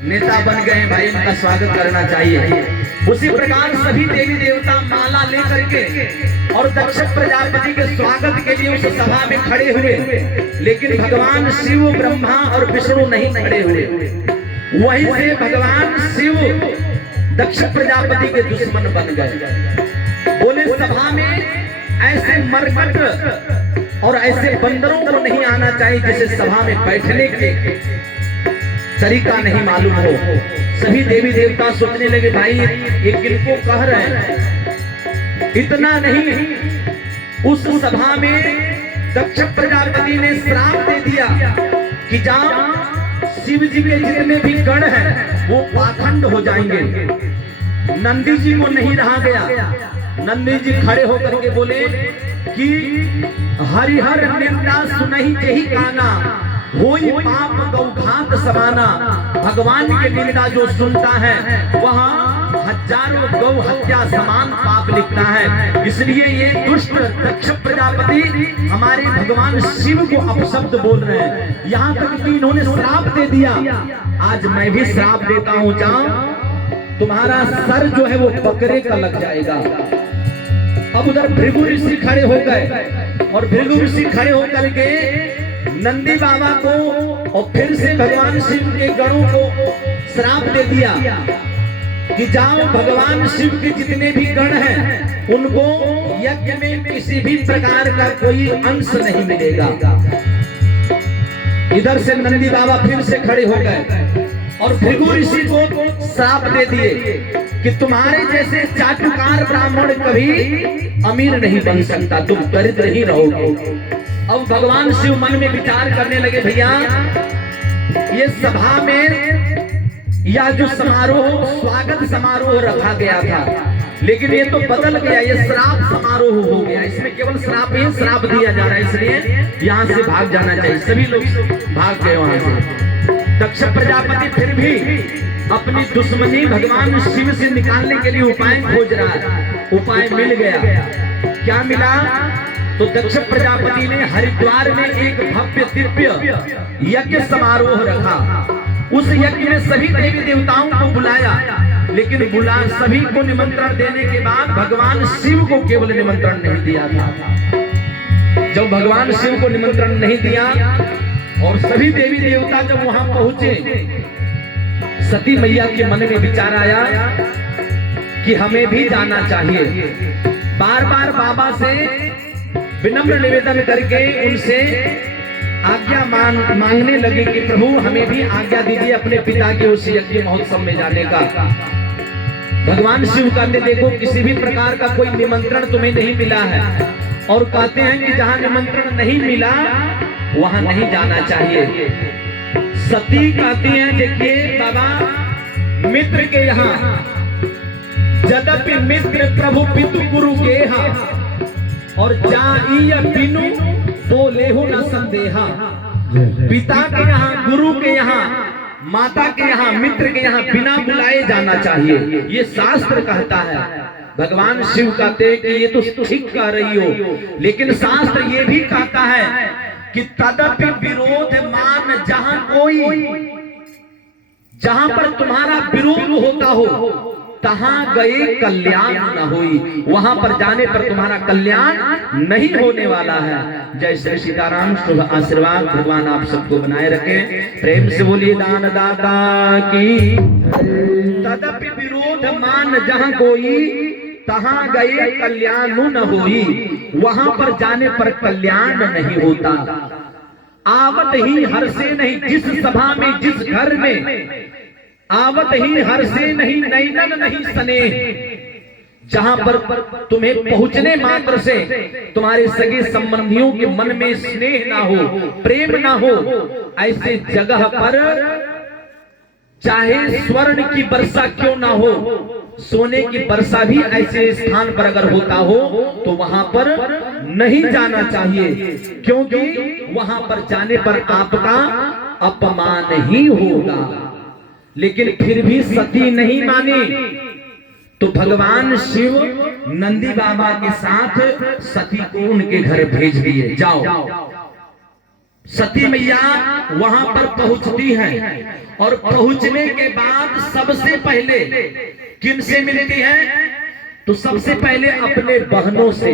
नेता बन गए भाई, उनका स्वागत करना चाहिए। उसी प्रकार सभी देवी देवता माला लेकर के और दक्ष प्रजापति के स्वागत के लिए उस सभा में खड़े हुए, लेकिन भगवान शिव, ब्रह्मा और विष्णु नहीं खड़े हुए। वहीं से भगवान शिव दक्ष प्रजापति के दुश्मन बन गए। बोले सभा में ऐसे मरकट और ऐसे बंदरों को नहीं आना चाहिए जिसे सभा में बैठने के तरीका नहीं मालूम हो। सभी देवी देवता सोचने लगे भाई ये किनको कह रहे हैं। इतना नहीं, उस सभा में दक्ष प्रजापति ने श्राप दे दिया कि जहाँ शिव जी के जितने भी गण हैं वो पाखंड हो जाएंगे। नंदी जी को नहीं रहा गया। नंदी जी खड़े होकर के बोले कि हरिहर निंदा सुनहि जेहि काना, होई पाप गौघात समाना। भगवान की निंदा जो सुनता है वह हजारों गौ हत्या समान पाप लिखता है। इसलिए ये दुष्ट दक्ष प्रजापति हमारे भगवान शिव को अपशब्द बोल रहे हैं। यहाँ तक कि इन्होंने श्राप दे दिया। आज मैं भी श्राप देता हूँ, जाओ तुम्हारा सर जो है वो बकरे का लग जाएगा। अब उधर भृगु ऋषि खड़े हो गए और भृगु ऋषि खड़े होकर के नंदी बाबा को और फिर से भगवान शिव के गणों को श्राप दे दिया कि जाओ भगवान शिव के जितने भी गण हैं उनको यज्ञ में किसी भी प्रकार का कोई अंश नहीं मिलेगा। इधर से नंदी बाबा फिर से खड़े हो गए और भृगु ऋषि को श्राप दे दिए कि तुम्हारे जैसे चाटुकार ब्राह्मण कभी अमीर नहीं बन सकता, तुम दरिद्र ही रहोगे। अब भगवान शिव मन में विचार करने लगे, भैया ये सभा में यह जो समारोह स्वागत समारोह रखा गया था, लेकिन ये तो बदल गया, ये श्राप समारोह हो गया। इसमें केवल श्राप ही श्राप दिया जा रहा है, इसलिए यहाँ से भाग जाना चाहिए। सभी लोग भाग गए वहां से। दक्ष प्रजापति फिर भी अपनी दुश्मनी भगवान शिव से निकालने के लिए उपाय खोज रहा है। उपाय मिल गया। क्या मिला? तो दक्ष प्रजापति ने हरिद्वार में एक भव्य दिव्य यज्ञ समारोह रखा। उस यज्ञ में सभी देवी देवताओं को बुलाया, लेकिन सभी को निमंत्रण देने के बाद भगवान शिव को केवल निमंत्रण नहीं दिया था। जब भगवान शिव को निमंत्रण नहीं दिया और सभी देवी देवता जब वहां पहुंचे, सती मैया के मन में विचार आया कि हमें भी जाना चाहिए। बार बार बाबा से विनम्र निवेदन करके उनसे आज्ञा मांगने लगे कि प्रभु हमें भी आज्ञा दीजिए अपने पिता के उस यज्ञ महोत्सव में जाने का। भगवान शिव कहते देखो किसी भी प्रकार का कोई निमंत्रण तुम्हें नहीं मिला है, और कहते हैं कि जहां निमंत्रण नहीं मिला वहां नहीं जाना चाहिए। सती कहती हैं देखिए बाबा मित्र के यहाँ यद्यपि मित्र प्रभु पितु गुरु के यहाँ और जाइय बिनु बोले हो न संदेहा। पिता के यहाँ, गुरु के यहाँ, माता के यहाँ, मित्र के यहाँ बिना बुलाए जाना चाहिए, ये शास्त्र कहता है। भगवान शिव कहते हैं कि ये तो ठीक कह रही हो, लेकिन शास्त्र ये भी कहता है कि तदपि विरोध मान जहां कोई, जहां पर तुम्हारा विरोध होता हो तहां गए कल्याण न होई, वहां पर जाने पर तुम्हारा कल्याण नहीं होने वाला है। जय श्री सीताराम। शुभ आशीर्वाद भगवान आप सबको बनाए रखे। प्रेम से बोलिए दान दाता की। तदपि विरोध मान जहां कोई तहां गए कल्याण न होई, वहां पर जाने पर कल्याण नहीं होता। आवत ही हर से नहीं, जिस सभा में जिस घर में आवत ही हर से नहीं, नैनन नहीं सने। जहां पर तुम्हें पहुंचने मात्र से तुम्हारे सगे संबंधियों के मन में स्नेह ना हो, प्रेम ना हो, ऐसे जगह पर चाहे स्वर्ण की वर्षा क्यों ना हो, सोने की वर्षा भी ऐसे स्थान पर अगर होता हो तो वहां पर नहीं जाना चाहिए, क्योंकि वहां पर जाने पर आपका अपमान ही होगा। लेकिन फिर भी सती नहीं मानी, तो भगवान शिव नंदी बाबा के साथ सती को उनके घर भेज दिए। जाओ सती मैया वहां पर पहुंचती हैं और पहुंचने के बाद सबसे पहले किन से मिलती हैं? तो सबसे पहले अपने बहनों से।